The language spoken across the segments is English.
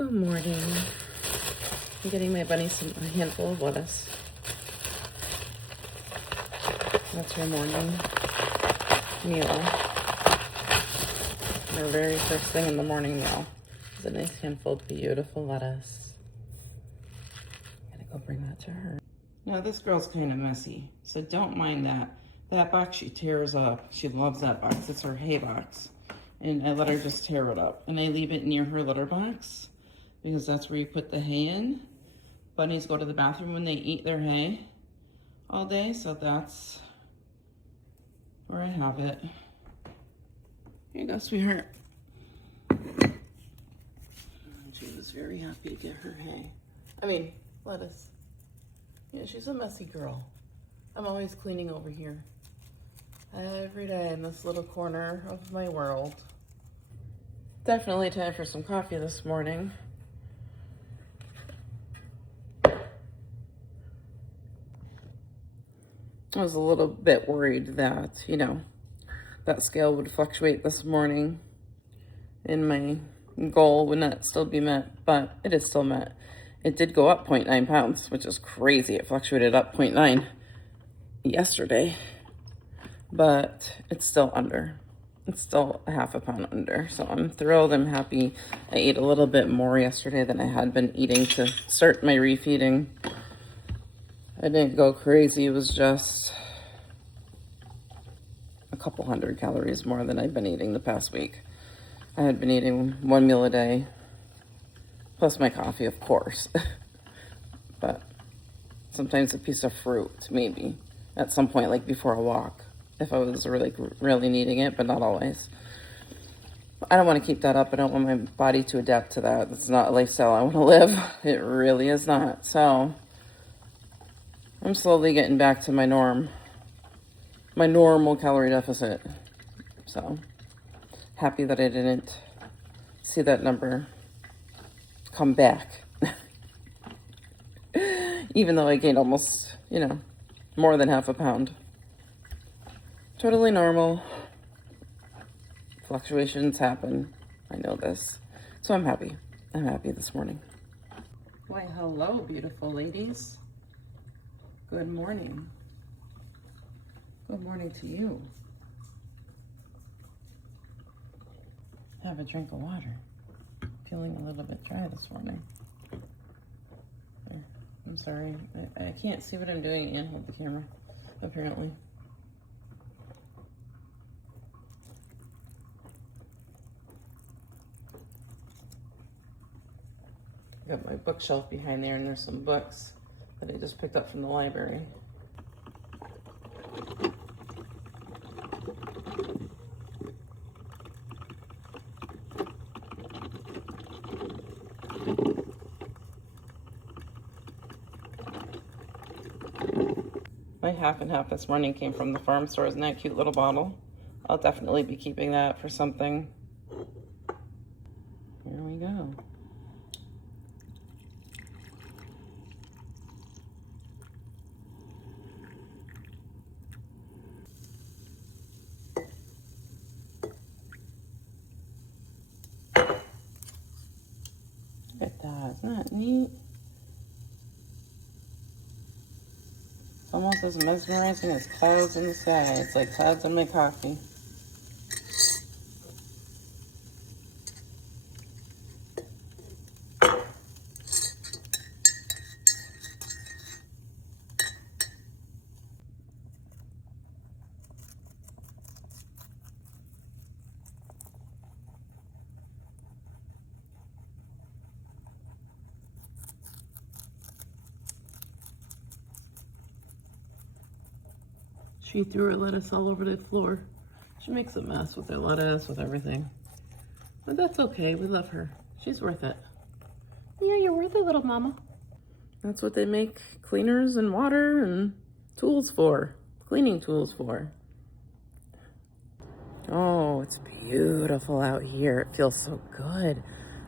Good morning. I'm getting my bunny a handful of lettuce. That's her morning meal. Her very first thing in the morning meal is a nice handful of beautiful lettuce. I'm gonna go bring that to her. Now this girl's kind of messy, so don't mind that. That box she tears up. She loves that box. It's her hay box. And I let her just tear it up. And I leave it near her litter box because that's where you put the hay in. Bunnies go to the bathroom when they eat their hay all day, so that's where I have it. Here you go, sweetheart. She was very happy to get her hay. Lettuce. Yeah, she's a messy girl. I'm always cleaning over here. Every day in this little corner of my world. Definitely time for some coffee this morning. I was a little bit worried that, that scale would fluctuate this morning and my goal would not still be met, but it is still met. It did go up 0.9 pounds, which is crazy. It fluctuated up 0.9 yesterday, but it's still under. It's still a half a pound under, so I'm thrilled. I'm happy. I ate a little bit more yesterday than I had been eating to start my refeeding. I didn't go crazy. It was just a couple hundred calories more than I've been eating the past week. I had been eating one meal a day, plus my coffee, of course. But sometimes a piece of fruit, maybe, at some point, like before a walk, if I was really needing it, but not always. I don't want to keep that up. I don't want my body to adapt to that. It's not a lifestyle I want to live. It really is not. So I'm slowly getting back to my normal calorie deficit. So happy that I didn't see that number come back. Even though I gained almost, more than half a pound. Totally normal. Fluctuations happen. I know this. So I'm happy. I'm happy this morning. Why, hello, beautiful ladies. Good morning. Good morning to you. Have a drink of water. Feeling a little bit dry this morning. I'm sorry. I can't see what I'm doing and hold the camera, apparently. Got my bookshelf behind there, and there's some books that I just picked up from the library. My half and half this morning came from the farm store. Isn't that a cute little bottle? I'll definitely be keeping that for something. Here we go. Look at that. Isn't that neat? It's almost as mesmerizing as clouds in the sky. It's like clouds in my coffee. She threw her lettuce all over the floor. She makes a mess with her lettuce, with everything. But that's okay. We love her. She's worth it. Yeah, you're worth it, little mama. That's what they make cleaners and water and tools for. Cleaning tools for. Oh, it's beautiful out here. It feels so good.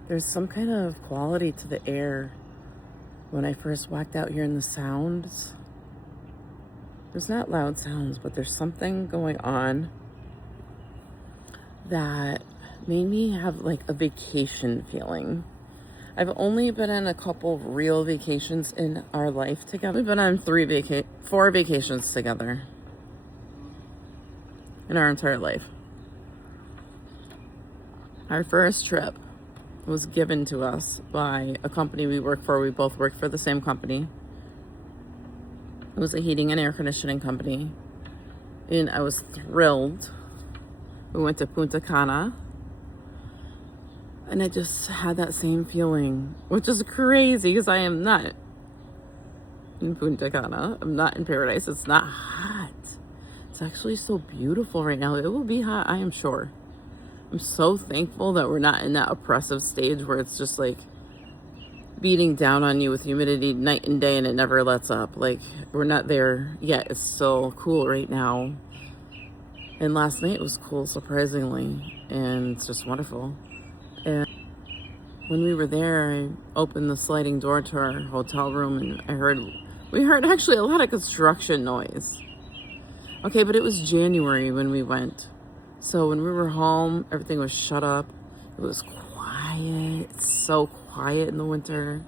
There's some kind of quality to the air. When I first walked out here in the sounds, there's not loud sounds, but there's something going on that made me have like a vacation feeling. I've only been on a couple real vacations in our life together. We've been on 4 vacations together in our entire life. Our first trip was given to us by a company we work for. We both work for the same company. It was a heating and air conditioning company. And I was thrilled. We went to Punta Cana. And I just had that same feeling, which is crazy because I am not in Punta Cana. I'm not in paradise. It's not hot. It's actually so beautiful right now. It will be hot, I am sure. I'm so thankful that we're not in that oppressive stage where it's just like beating down on you with humidity night and day and it never lets up. Like, we're not there yet. It's still cool right now. And last night it was cool, surprisingly. And it's just wonderful. And when we were there, I opened the sliding door to our hotel room and we heard actually a lot of construction noise. Okay, but it was January when we went. So when we were home, everything was shut up. It was quiet. It's so quiet in the winter,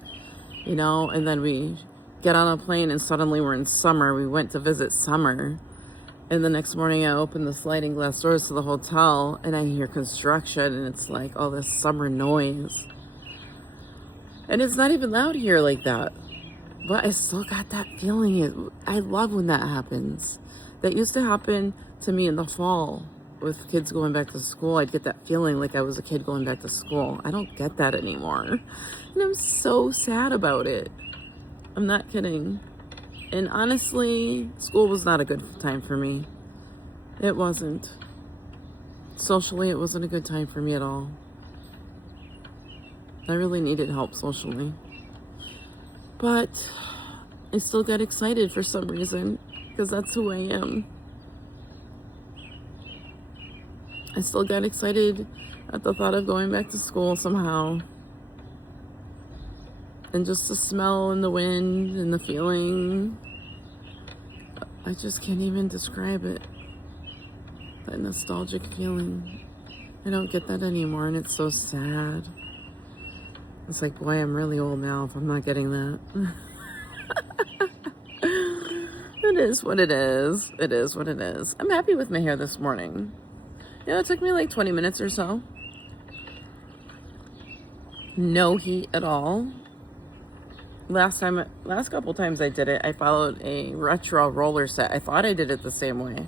you know? And then we get on a plane and suddenly we're in summer. We went to visit summer. And the next morning I open the sliding glass doors to the hotel and I hear construction and it's like all this summer noise. And it's not even loud here like that. But I still got that feeling. I love when that happens. That used to happen to me in the fall with kids going back to school. I'd get that feeling like I was a kid going back to school. I don't get that anymore. And I'm so sad about it. I'm not kidding. And honestly, school was not a good time for me. It wasn't. Socially, it wasn't a good time for me at all. I really needed help socially. But I still got excited for some reason, because that's who I am. I still got excited at the thought of going back to school somehow. And just the smell and the wind and the feeling. I just can't even describe it. That nostalgic feeling. I don't get that anymore and it's so sad. It's like, boy, I'm really old now if I'm not getting that. It is what it is. It is what it is. I'm happy with my hair this morning. You know, it took me like 20 minutes or so. No heat at all. Last couple times I did it, I followed a retro roller set. I thought I did it the same way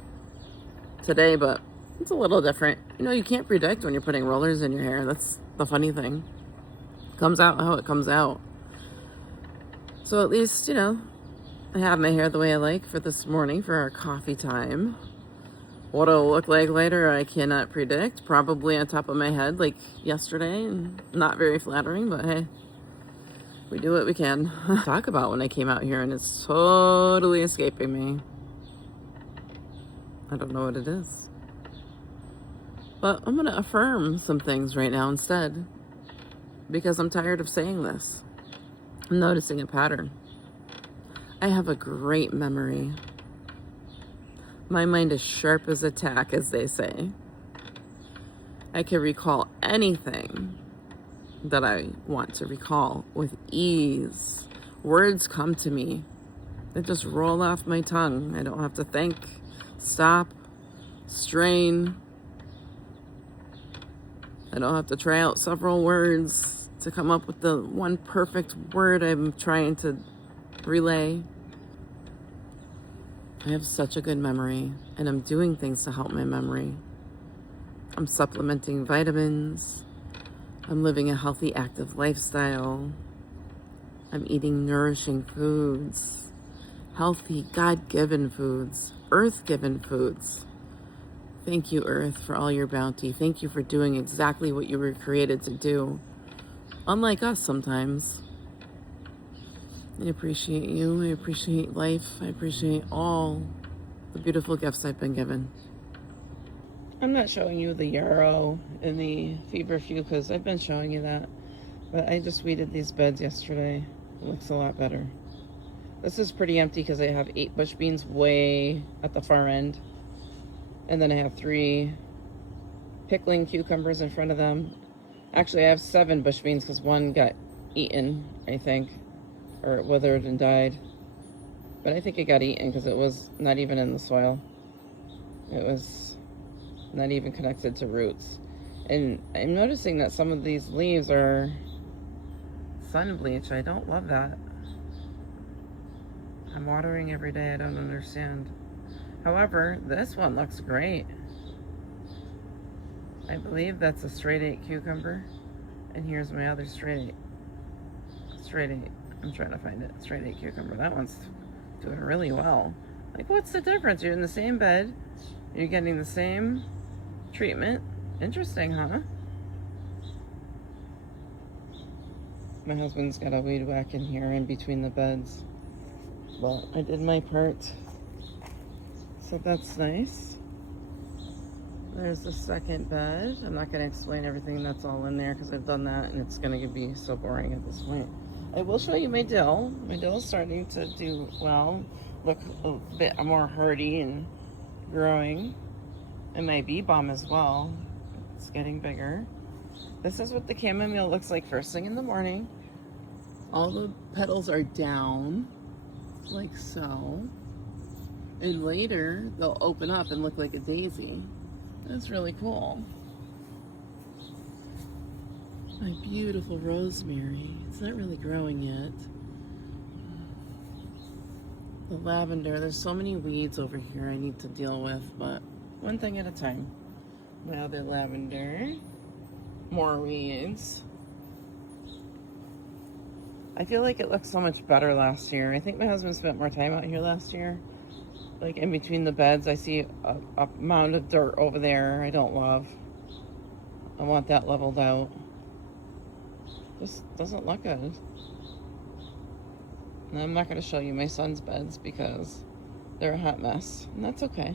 today, but it's a little different. You know, you can't predict when you're putting rollers in your hair. That's the funny thing. It comes out how it comes out. So at least, you know, I have my hair the way I like for this morning for our coffee time. What it'll look like later, I cannot predict. Probably on top of my head like yesterday, and not very flattering, but hey. We do what we can. Talk about when I came out here and it's totally escaping me. I don't know what it is. But I'm going to affirm some things right now instead. Because I'm tired of saying this. I'm noticing a pattern. I have a great memory. My mind is sharp as a tack, as they say. I can recall anything that I want to recall with ease. Words come to me. They just roll off my tongue. I don't have to think, stop, strain. I don't have to try out several words to come up with the one perfect word I'm trying to relay. I have such a good memory, and I'm doing things to help my memory. I'm supplementing vitamins. I'm living a healthy, active lifestyle. I'm eating nourishing foods, healthy, God-given foods, earth-given foods. Thank you, Earth, for all your bounty. Thank you for doing exactly what you were created to do. Unlike us sometimes. I appreciate you. I appreciate life. I appreciate all the beautiful gifts I've been given. I'm not showing you the yarrow and the feverfew because I've been showing you that. But I just weeded these beds yesterday. It looks a lot better. This is pretty empty because I have 8 bush beans way at the far end. And then I have 3 pickling cucumbers in front of them. Actually, I have 7 bush beans because one got eaten, I think, or it withered and died. But I think it got eaten because it was not even in the soil. It was not even connected to roots. And I'm noticing that some of these leaves are sun bleach. I don't love that. I'm watering every day. I don't understand. However, this one looks great. I believe that's a straight 8 cucumber. And here's my other straight 8. Straight 8. I'm trying to find it. Straight 8 cucumber. That one's doing really well. Like, what's the difference? You're in the same bed. You're getting the same treatment. Interesting, huh? My husband's got a weed whack in here in between the beds. Well, I did my part. So that's nice. There's the second bed. I'm not going to explain everything that's all in there because I've done that and it's going to be so boring at this point. I will show you my dill. My dill is starting to do well. Look a bit more hardy and growing. And my bee balm as well. It's getting bigger. This is what the chamomile looks like first thing in the morning. All the petals are down, like so. And later, they'll open up and look like a daisy. That's really cool. My beautiful rosemary. It's not really growing yet. The lavender, there's so many weeds over here I need to deal with, but one thing at a time. Now the lavender. More weeds. I feel like it looked so much better last year. I think my husband spent more time out here last year. Like in between the beds, I see a mound of dirt over there I don't love. I want that leveled out. Just doesn't look good. And I'm not going to show you my son's beds because they're a hot mess. And that's okay.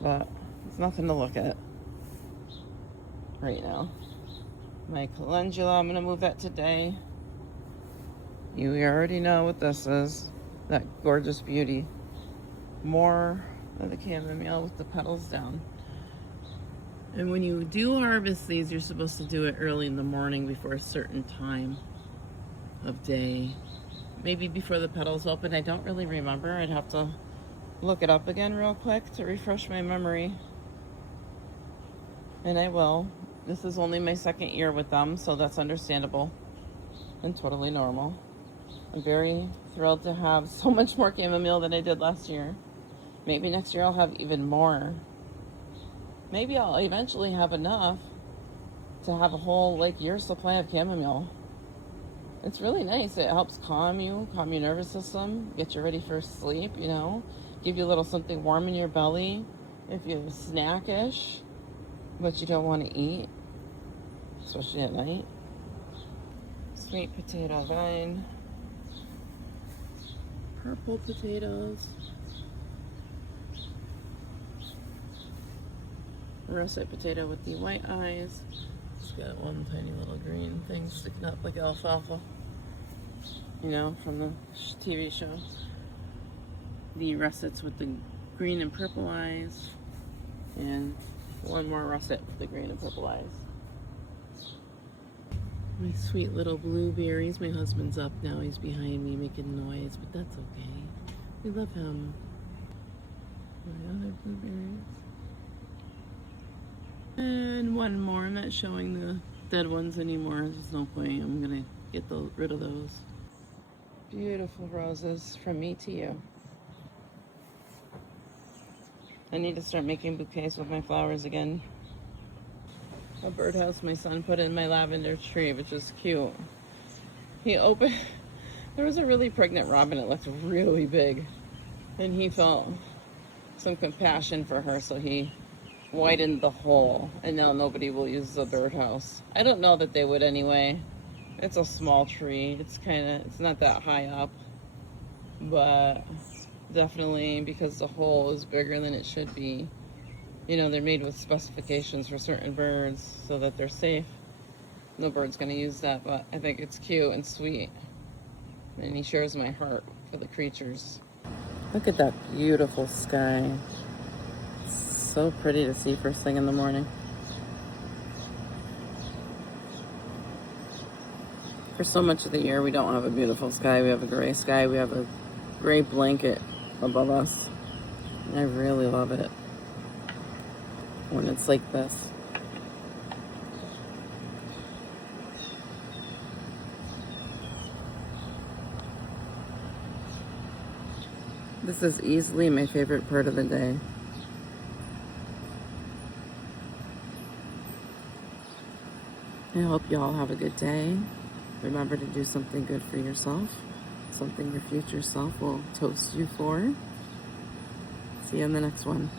But it's nothing to look at right now. My calendula, I'm going to move that today. You already know what this is. That gorgeous beauty. More of the chamomile with the petals down. And when you do harvest these, you're supposed to do it early in the morning before a certain time of day. Maybe before the petals open. I don't really remember. I'd have to look it up again real quick to refresh my memory. And I will. This is only my second year with them, so that's understandable and totally normal. I'm very thrilled to have so much more chamomile than I did last year. Maybe next year I'll have even more. Maybe I'll eventually have enough to have a whole year supply of chamomile. It's really nice. It helps calm your nervous system, get you ready for sleep, you know, give you a little something warm in your belly if you're snackish, but you don't want to eat, especially at night. Sweet potato vine. Purple potatoes. Russet potato with the white eyes. It's got one tiny little green thing sticking up like alfalfa, you know, from the TV show. The russets with the green and purple eyes, and one more russet with the green and purple eyes. My sweet little blueberries. My husband's up now. He's behind me making noise, but that's okay. We love him. My other blueberries. And one more. I'm not showing the dead ones anymore. There's no point. I'm gonna get rid of those. Beautiful roses from me to you. I need to start making bouquets with my flowers again. A birdhouse my son put in my lavender tree, which is cute. He opened, there was a really pregnant robin. It looked really big. And he felt some compassion for her, so he widened the hole, and now nobody will use the birdhouse. I don't know that they would anyway. It's a small tree. It's not that high up, but definitely because the hole is bigger than it should be. You know, they're made with specifications for certain birds so that they're safe. No bird's gonna use that, but I think it's cute and sweet. And he shares my heart for the creatures. Look at that beautiful sky. So pretty to see first thing in the morning. For so much of the year, we don't have a beautiful sky. We have a gray sky. We have a gray blanket above us. And I really love it when it's like this. This is easily my favorite part of the day. I hope you all have a good day. Remember to do something good for yourself, something your future self will toast you for. See you in the next one.